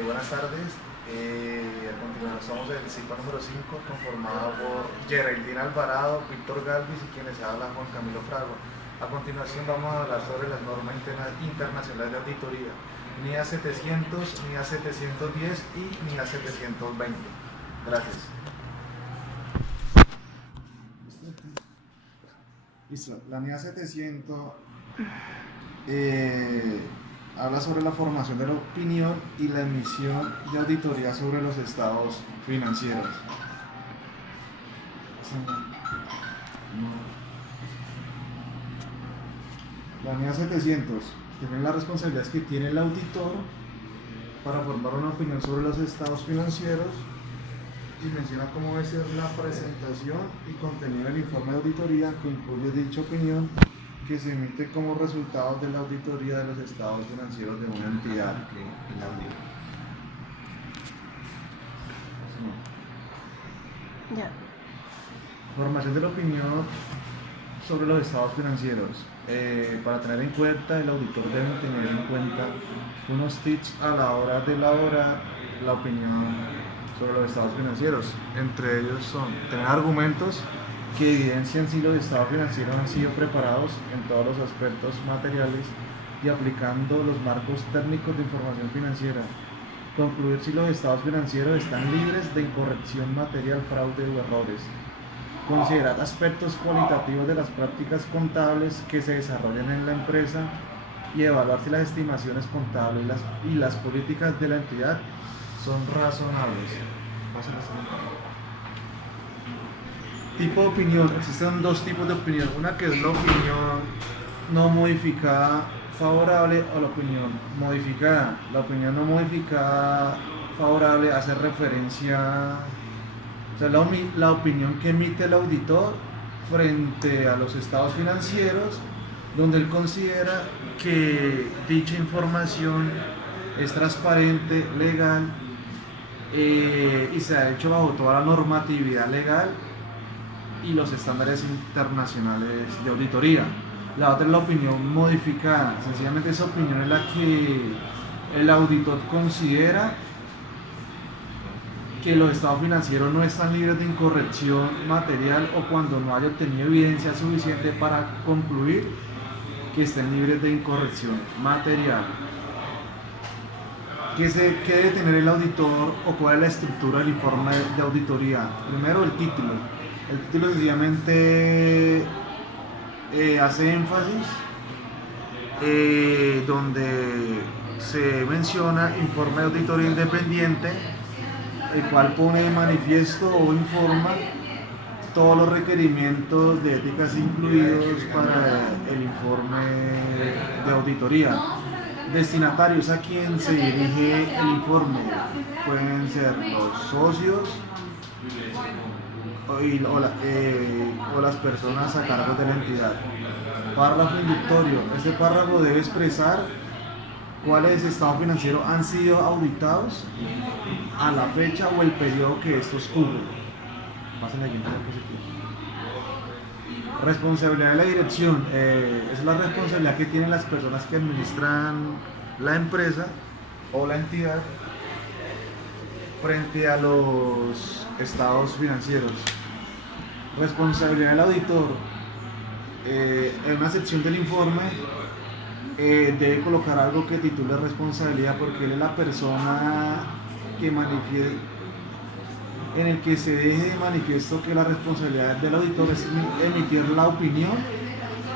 Buenas tardes. A continuación somos el CIPA número 5, conformado por Geraldine Alvarado, Víctor Galvis y quienes hablan Juan Camilo Fragua. A continuación vamos a hablar sobre las normas internacionales de auditoría, NIA 700, NIA 710 y NIA 720. Gracias. Listo. La NIA 700 habla sobre la formación de la opinión y la emisión de auditoría sobre los estados financieros. La NIA 700 tiene las responsabilidades que tiene el auditor para formar una opinión sobre los estados financieros y menciona cómo debe ser la presentación y contenido del informe de auditoría que incluye dicha opinión, que se emite como resultado de la auditoría de los estados financieros de una entidad. Ya. Formación de la opinión sobre los estados financieros. Para tener en cuenta, el auditor debe tener en cuenta unos tips a la hora de elaborar la opinión sobre los estados financieros. Entre ellos son tener argumentos que evidencian si los estados financieros han sido preparados en todos los aspectos materiales y aplicando los marcos técnicos de información financiera. Concluir si los estados financieros están libres de incorrección material, fraude u errores. Considerar aspectos cualitativos de las prácticas contables que se desarrollan en la empresa y evaluar si las estimaciones contables y las políticas de la entidad son razonables. Tipo de opinión. Existen dos tipos de opinión. Una que es la opinión no modificada favorable o la opinión modificada. La opinión no modificada favorable hace referencia, o sea, la opinión que emite el auditor frente a los estados financieros, donde él considera que dicha información es transparente, legal y se ha hecho bajo toda la normatividad legal y los estándares internacionales de auditoría. La otra es la opinión modificada. Sencillamente esa opinión es la que el auditor considera que los estados financieros no están libres de incorrección material o cuando no haya obtenido evidencia suficiente para concluir que estén libres de incorrección material. ¿Qué debe tener el auditor o cuál es la estructura del informe de auditoría? Primero, el título. El título sencillamente hace énfasis donde se menciona informe de auditoría independiente, el cual pone de manifiesto o informa todos los requerimientos de éticas incluidos para el informe de auditoría. Destinatarios a quien se dirige el informe pueden ser los socios o las personas a cargo de la entidad. Párrafo introductorio. Este párrafo debe expresar cuáles estados financieros han sido auditados a la fecha o el periodo que estos cubren. Pasen la siguiente diapositiva. Responsabilidad de la dirección. Es la responsabilidad que tienen las personas que administran la empresa o la entidad frente a los estados financieros. Responsabilidad del auditor. En una sección del informe debe colocar algo que titule responsabilidad, porque él es la persona que manifiesta, en el que se deje de manifiesto que la responsabilidad del auditor es emitir la opinión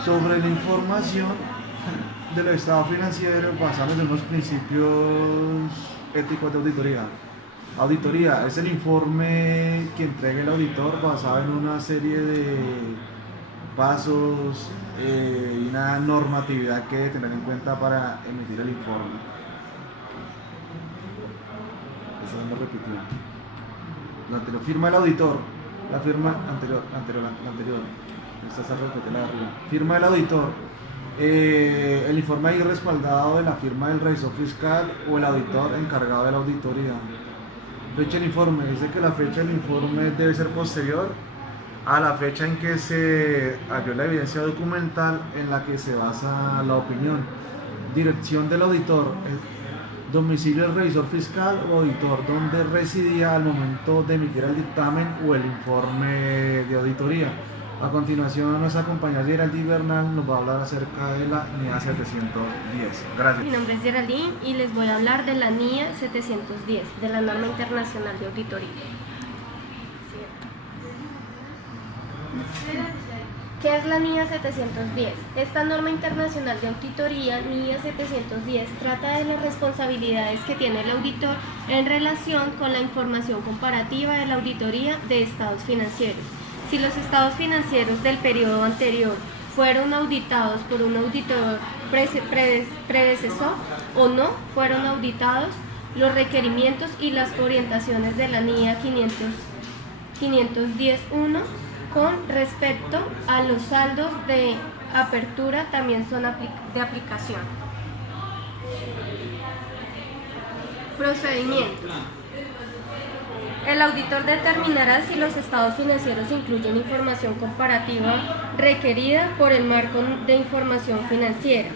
sobre la información de los estados financieros basados en los principios éticos de auditoría. Auditoría es el informe que entrega el auditor basado en una serie de pasos y una normatividad que debe tener en cuenta para emitir el informe. Eso no lo repito. La anterior, firma del auditor. La firma anterior. Esta se repite la de arriba. Firma del auditor. El informe ahí respaldado de la firma del revisor fiscal o el auditor encargado de la auditoría. Fecha del informe. Dice que la fecha del informe debe ser posterior a la fecha en que se halló la evidencia documental en la que se basa la opinión. Dirección del auditor. domicilio del revisor fiscal o auditor donde residía al momento de emitir el dictamen o el informe de auditoría. A continuación, nuestra compañera Geraldine Bernal nos va a hablar acerca de la NIA 710. Gracias. Mi nombre es Geraldine y les voy a hablar de la NIA 710, de la Norma Internacional de Auditoría. ¿Qué es la NIA 710? Esta norma internacional de auditoría, NIA 710, trata de las responsabilidades que tiene el auditor en relación con la información comparativa de la auditoría de estados financieros. Si los estados financieros del periodo anterior fueron auditados por un auditor predecesor o no fueron auditados, los requerimientos y las orientaciones de la NIA 510.1 con respecto a los saldos de apertura también son de aplicación. Procedimientos. El auditor determinará si los estados financieros incluyen información comparativa requerida por el marco de información financiera.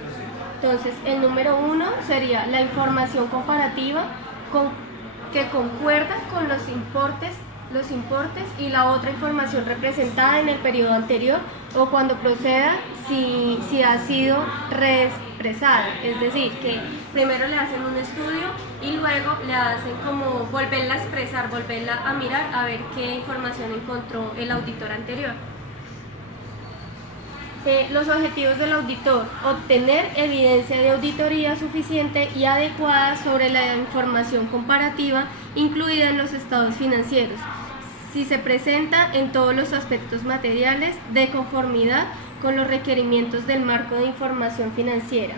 Entonces, el número 1 sería la información comparativa que concuerda con los importes y la otra información representada en el periodo anterior o cuando proceda si ha sido reexpresada, es decir, que primero le hacen un estudio y luego le hacen como volverla a expresar, volverla a mirar a ver qué información encontró el auditor anterior. Los objetivos del auditor: obtener evidencia de auditoría suficiente y adecuada sobre la información comparativa incluida en los estados financieros, si se presenta en todos los aspectos materiales de conformidad con los requerimientos del marco de información financiera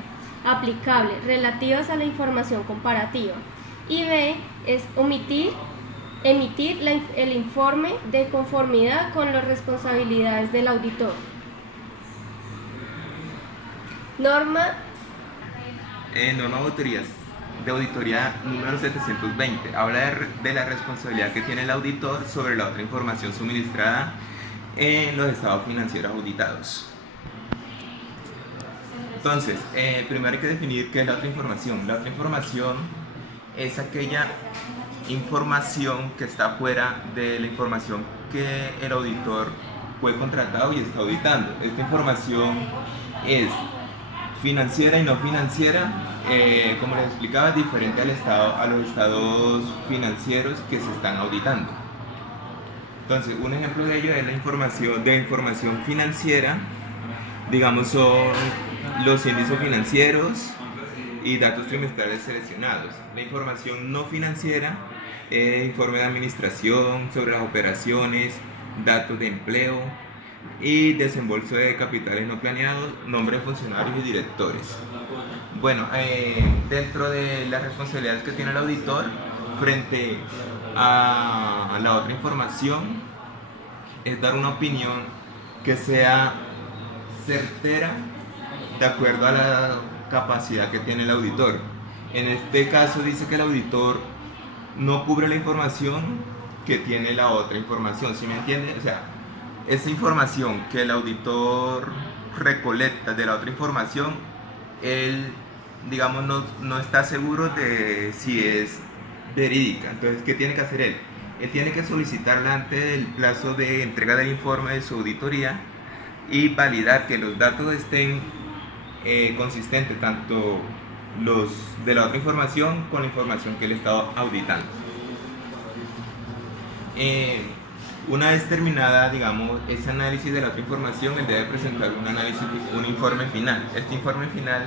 aplicable relativas a la información comparativa. Y B es emitir el informe de conformidad con las responsabilidades del auditor. Norma de auditoría número 720 habla de la responsabilidad que tiene el auditor sobre la otra información suministrada en los estados financieros auditados. Entonces, primero hay que definir qué es la otra información. La otra información es aquella información que está fuera de la información que el auditor fue contratado y está auditando. Esta información es financiera y no financiera, como les explicaba, es diferente a los estados financieros que se están auditando. Entonces, un ejemplo de ello es la información financiera, digamos, son los índices financieros y datos trimestrales seleccionados. La información no financiera es informe de administración sobre las operaciones, datos de empleo y desembolso de capitales no planeados, nombre de funcionarios y directores. Bueno, dentro de las responsabilidades que tiene el auditor frente a la otra información es dar una opinión que sea certera de acuerdo a la capacidad que tiene el auditor. En este caso dice que el auditor no cubre la información que tiene la otra información, ¿sí me entiende? O sea, esa información que el auditor recolecta de la otra información, él, digamos, no está seguro de si es verídica. Entonces, ¿qué tiene que hacer él? Él tiene que solicitarla antes del plazo de entrega del informe de su auditoría y validar que los datos estén consistentes, tanto los de la otra información con la información que él está auditando. Una vez terminada, digamos, ese análisis de la otra información, él debe presentar un informe final. Este informe final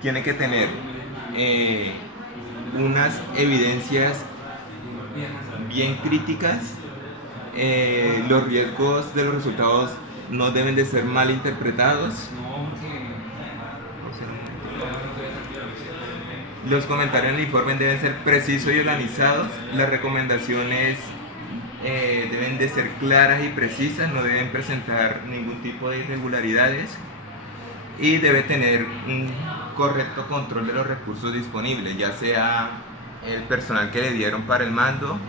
tiene que tener unas evidencias bien críticas. Los riesgos de los resultados no deben de ser mal interpretados. Los comentarios en el informe deben ser precisos y organizados. Las recomendaciones deben de ser claras y precisas, no deben presentar ningún tipo de irregularidades y debe tener un correcto control de los recursos disponibles, ya sea el personal que le dieron para el mando,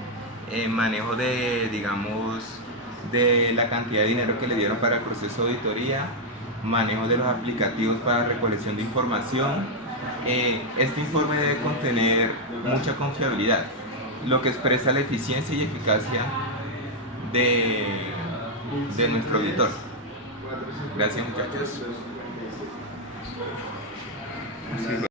manejo de, digamos, de la cantidad de dinero que le dieron para el proceso de auditoría, manejo de los aplicativos para recolección de información, Este informe debe contener mucha confiabilidad, lo que expresa la eficiencia y eficacia de nuestro auditor. Gracias, muchachos. Sí,